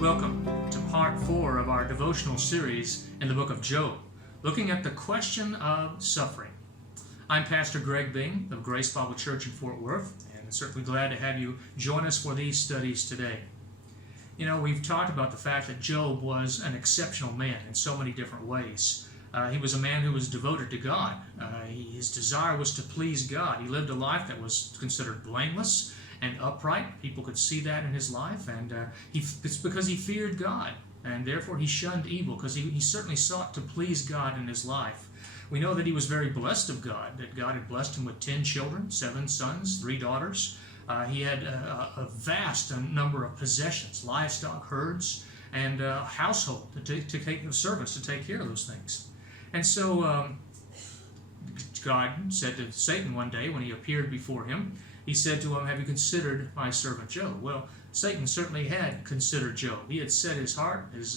Welcome to part 4 of our devotional series in the book of Job, looking at the question of suffering. I'm Pastor Gregg of Grace Bible Church in Fort Worth, and I'm certainly glad to have you join us for these studies today. You know, we've talked about the fact that Job was an exceptional man in so many different ways. He was a man who was devoted to God. His desire was to please God. He lived a life that was considered blameless and upright. People could see that in his life, and it's because he feared God, and therefore he shunned evil, because he certainly sought to please God in his life. We know that he was very blessed of God, that God had blessed him with 10 children, 7 sons, 3 daughters. He had a vast number of possessions, livestock, herds, and a household to take servants to take care of those things. And so God said to Satan one day when he appeared before him, he said to him, "Have you considered my servant Job?" Well, Satan certainly had considered Job. He had set his heart, his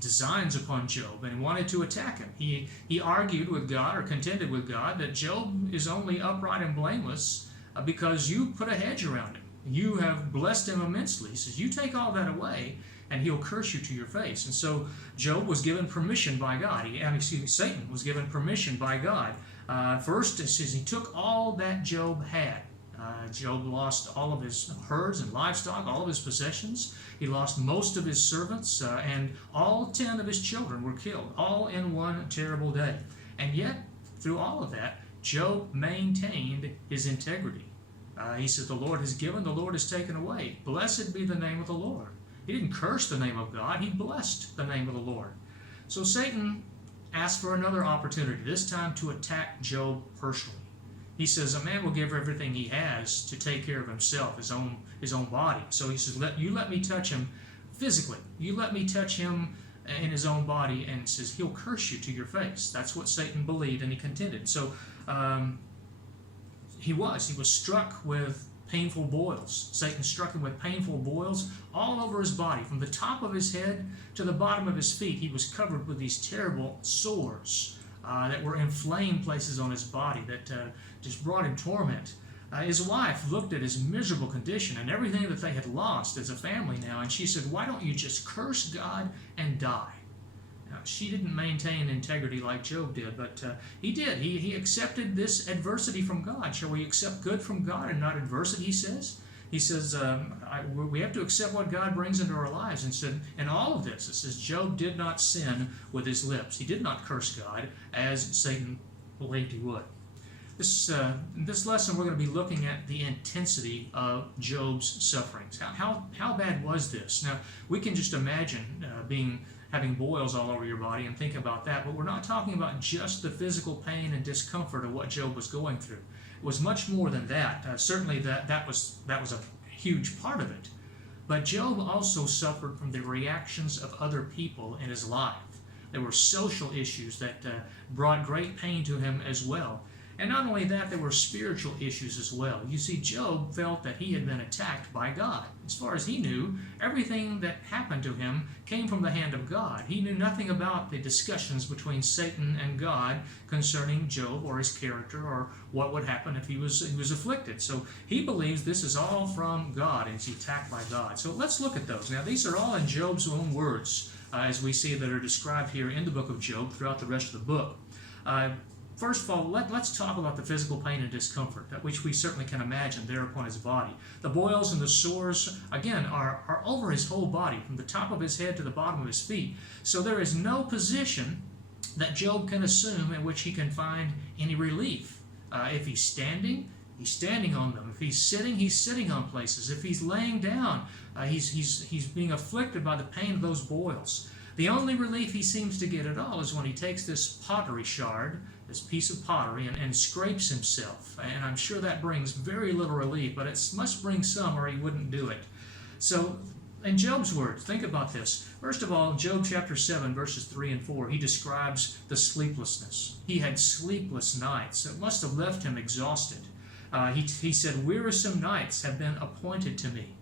designs upon Job, and wanted to attack him. He argued with God, or contended with God, that Job is only upright and blameless because you put a hedge around him. You have blessed him immensely. He says, you take all that away, and he'll curse you to your face. And so Job was given permission by God. Satan was given permission by God. First, it says he took all that Job had. Job lost all of his herds and livestock, all of his possessions. He lost most of his servants, and all 10 of his children were killed, all in one terrible day. And yet, through all of that, Job maintained his integrity. He said, the Lord has given, the Lord has taken away. Blessed be the name of the Lord. He didn't curse the name of God, he blessed the name of the Lord. So Satan asked for another opportunity, this time to attack Job personally. He says, a man will give everything he has to take care of himself, his own body. So he says, let me touch him physically. You let me touch him in his own body, and says, he'll curse you to your face. That's what Satan believed, and he contended. So he was struck with painful boils. Satan struck him with painful boils all over his body. From the top of his head to the bottom of his feet, he was covered with these terrible sores that were inflamed places on his body that just brought him torment. His wife looked at his miserable condition and everything that they had lost as a family now, and she said, why don't you just curse God and die? Now, she didn't maintain integrity like Job did, but he did. He accepted this adversity from God. Shall we accept good from God and not adversity, he says? He says, we have to accept what God brings into our lives. And said, in all of this, it says, Job did not sin with his lips. He did not curse God as Satan believed he would. This lesson, we're going to be looking at the intensity of Job's sufferings. How bad was this? Now, we can just imagine having boils all over your body and think about that, but we're not talking about just the physical pain and discomfort of what Job was going through. It was much more than that. Certainly that was a huge part of it. But Job also suffered from the reactions of other people in his life. There were social issues that brought great pain to him as well. And not only that, there were spiritual issues as well. You see, Job felt that he had been attacked by God. As far as he knew, everything that happened to him came from the hand of God. He knew nothing about the discussions between Satan and God concerning Job or his character or what would happen if he was afflicted. So he believes this is all from God and he's attacked by God. So let's look at those. Now, these are all in Job's own words, as we see that are described here in the book of Job throughout the rest of the book. First of all, let's talk about the physical pain and discomfort, which we certainly can imagine there upon his body. The boils and the sores, again, are over his whole body, from the top of his head to the bottom of his feet. So there is no position that Job can assume in which he can find any relief. If he's standing on them. If he's sitting on places. If he's laying down, he's being afflicted by the pain of those boils. The only relief he seems to get at all is when he takes this pottery shard, this piece of pottery, and scrapes himself. And I'm sure that brings very little relief, but it must bring some or he wouldn't do it. So, in Job's words, think about this. First of all, Job chapter 7, verses 3 and 4, he describes the sleeplessness. He had sleepless nights. It must have left him exhausted. He said, wearisome nights have been appointed to me.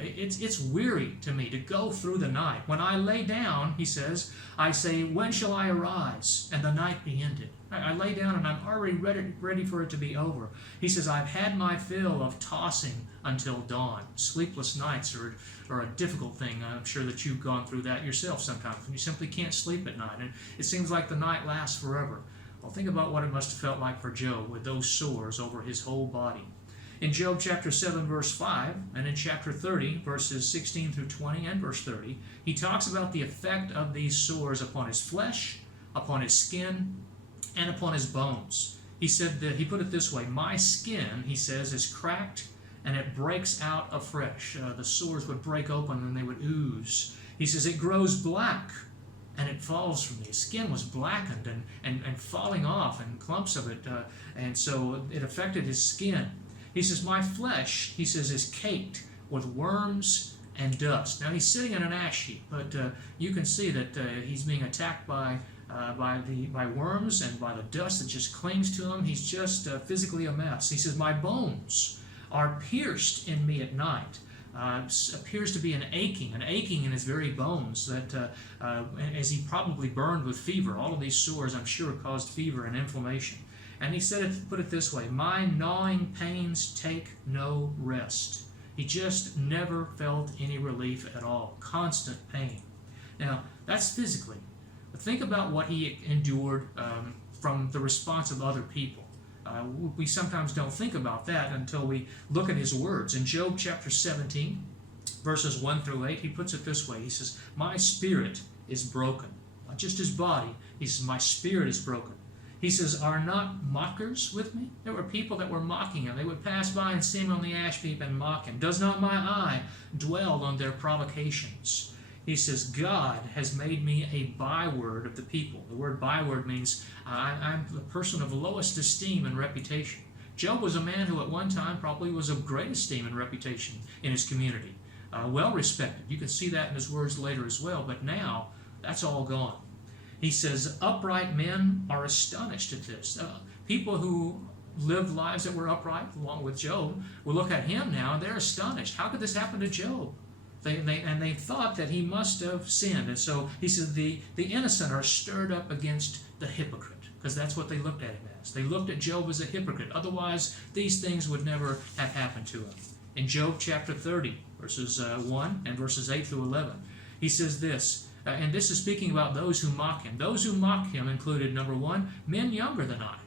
It's weary to me to go through the night. When I lay down, he says, I say, when shall I arise and the night be ended? I lay down and I'm already ready for it to be over. He says, I've had my fill of tossing until dawn. Sleepless nights are a difficult thing. I'm sure that you've gone through that yourself sometimes. You simply can't sleep at night, and it seems like the night lasts forever. Well, think about what it must have felt like for Job with those sores over his whole body. In Job chapter 7, verse 5, and in chapter 30, verses 16 through 20 and verse 30, he talks about the effect of these sores upon his flesh, upon his skin, and upon his bones. He said that, he put it this way, my skin, he says, is cracked and it breaks out afresh. The sores would break open and they would ooze. He says it grows black and it falls from me. His skin was blackened and falling off, and clumps of it, and so it affected his skin. He says, my flesh, he says, is caked with worms and dust. Now he's sitting in an ash heap, but you can see that he's being attacked by worms and by the dust that just clings to him. He's just physically a mess. He says, my bones are pierced in me at night. Appears to be an aching in his very bones, that as he probably burned with fever. All of these sores, I'm sure, caused fever and inflammation. And he said it, put it this way, my gnawing pains take no rest. He just never felt any relief at all. Constant pain. Now, that's physically. But think about what he endured from the response of other people. We sometimes don't think about that until we look at his words. In Job chapter 17, verses 1 through 8, he puts it this way. He says, my spirit is broken. Not just his body. He says, my spirit is broken. He says, are not mockers with me? There were people that were mocking him. They would pass by and see him on the ash heap and mock him. Does not my eye dwell on their provocations? He says, God has made me a byword of the people. The word byword means I'm the person of lowest esteem and reputation. Job was a man who at one time probably was of great esteem and reputation in his community. Well respected. You can see that in his words later as well, but now that's all gone. He says, upright men are astonished at this. People who lived lives that were upright, along with Job, will look at him now and they're astonished. How could this happen to Job? They thought that he must have sinned. And so he says the innocent are stirred up against the hypocrite, because that's what they looked at him as. They looked at Job as a hypocrite. Otherwise, these things would never have happened to him. In Job chapter 30, verses 1 and verses 8 through 11, he says this, and this is speaking about those who mock him. Those who mock him included, number one, men younger than I.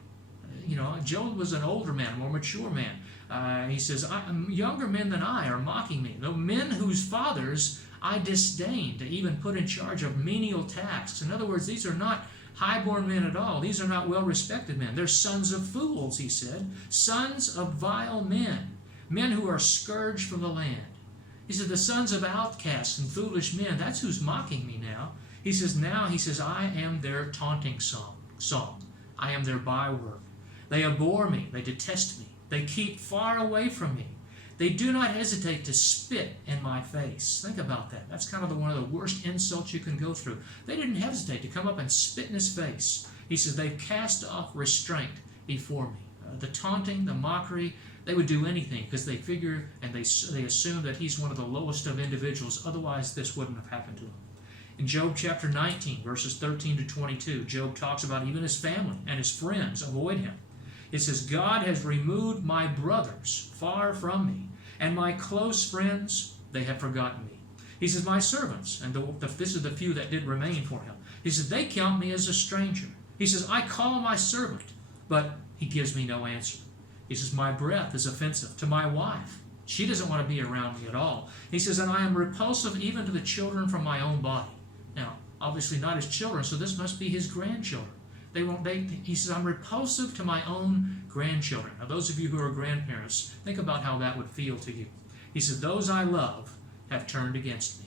Job was an older man, a more mature man. He says, younger men than I are mocking me. The men whose fathers I disdain to even put in charge of menial tasks. In other words, these are not high-born men at all. These are not well-respected men. They're sons of fools, he said. Sons of vile men. Men who are scourged from the land. He said, the sons of outcasts and foolish men, that's who's mocking me now. He says, I am their taunting song. I am their byword. They abhor me. They detest me. They keep far away from me. They do not hesitate to spit in my face. Think about that. That's kind of one of the worst insults you can go through. They didn't hesitate to come up and spit in his face. He says, they've cast off restraint before me. The taunting, the mockery, they would do anything because they figure and they assume that he's one of the lowest of individuals. Otherwise, this wouldn't have happened to him. In Job chapter 19, verses 13 to 22, Job talks about even his family and his friends avoid him. It says, God has removed my brothers far from me, and my close friends, they have forgotten me. He says, my servants, and this is the few that did remain for him. He says, they count me as a stranger. He says, I call my servant, but he gives me no answer. He says, my breath is offensive to my wife. She doesn't want to be around me at all. He says, and I am repulsive even to the children from my own body. Now, obviously not his children, so this must be his grandchildren. He says, I'm repulsive to my own grandchildren. Now, those of you who are grandparents, think about how that would feel to you. He says, those I love have turned against me.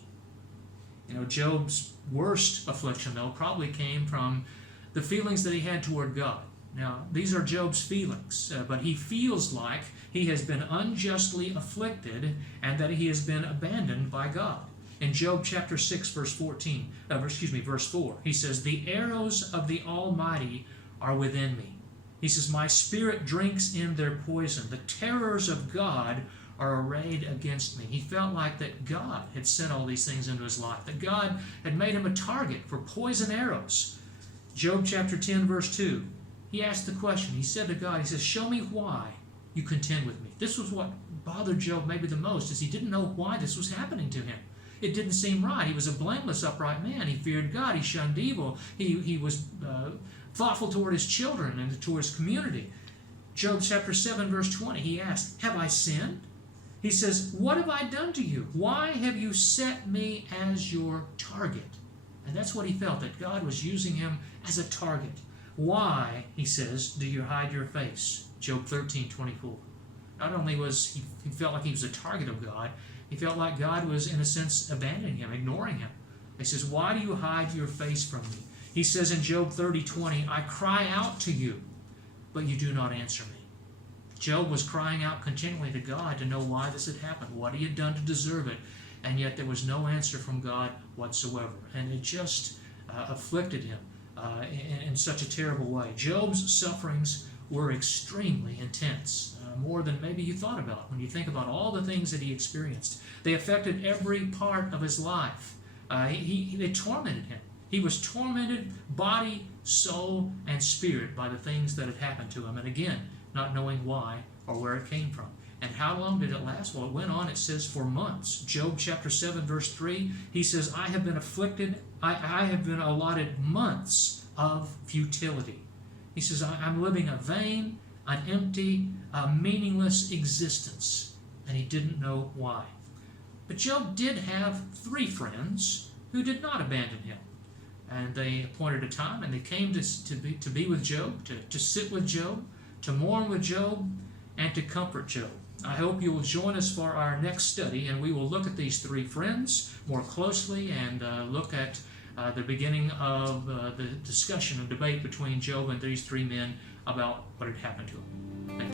Job's worst affliction, though, probably came from the feelings that he had toward God. Now, these are Job's feelings, but he feels like he has been unjustly afflicted and that he has been abandoned by God. In Job chapter 6, verse 4, he says, the arrows of the Almighty are within me. He says, my spirit drinks in their poison. The terrors of God are arrayed against me. He felt like that God had sent all these things into his life, that God had made him a target for poison arrows. Job chapter 10, verse 2, he asked the question. He said to God, he says, show me why you contend with me. This was what bothered Job maybe the most, is he didn't know why this was happening to him. It didn't seem right. He was a blameless, upright man. He feared God. He shunned evil. He was thoughtful toward his children and toward his community. Job chapter 7, verse 20, he asked, have I sinned? He says, what have I done to you? Why have you set me as your target? And that's what he felt, that God was using him as a target. Why, he says, do you hide your face? Job 13, 24. Not only was he felt like he was a target of God, he felt like God was, in a sense, abandoning him, ignoring him. He says, why do you hide your face from me? He says in Job 30, 20, I cry out to you, but you do not answer me. Job was crying out continually to God to know why this had happened, what he had done to deserve it, and yet there was no answer from God whatsoever. And it just afflicted him in such a terrible way. Job's sufferings were extremely intense, more than maybe you thought about when you think about all the things that he experienced. They affected every part of his life. They tormented him. He was tormented body, soul, and spirit by the things that had happened to him. And again, not knowing why or where it came from. And how long did it last? Well, it went on, it says, for months. Job chapter 7, verse 3, he says, I have been afflicted, I have been allotted months of futility. He says, I'm living a vain, an empty, a meaningless existence. And he didn't know why. But Job did have 3 friends who did not abandon him. And they appointed a time, and they came to be with Job, to sit with Job, to mourn with Job, and to comfort Job. I hope you will join us for our next study, and we will look at these 3 friends more closely and look at the beginning of the discussion and debate between Job and these 3 men about what had happened to him.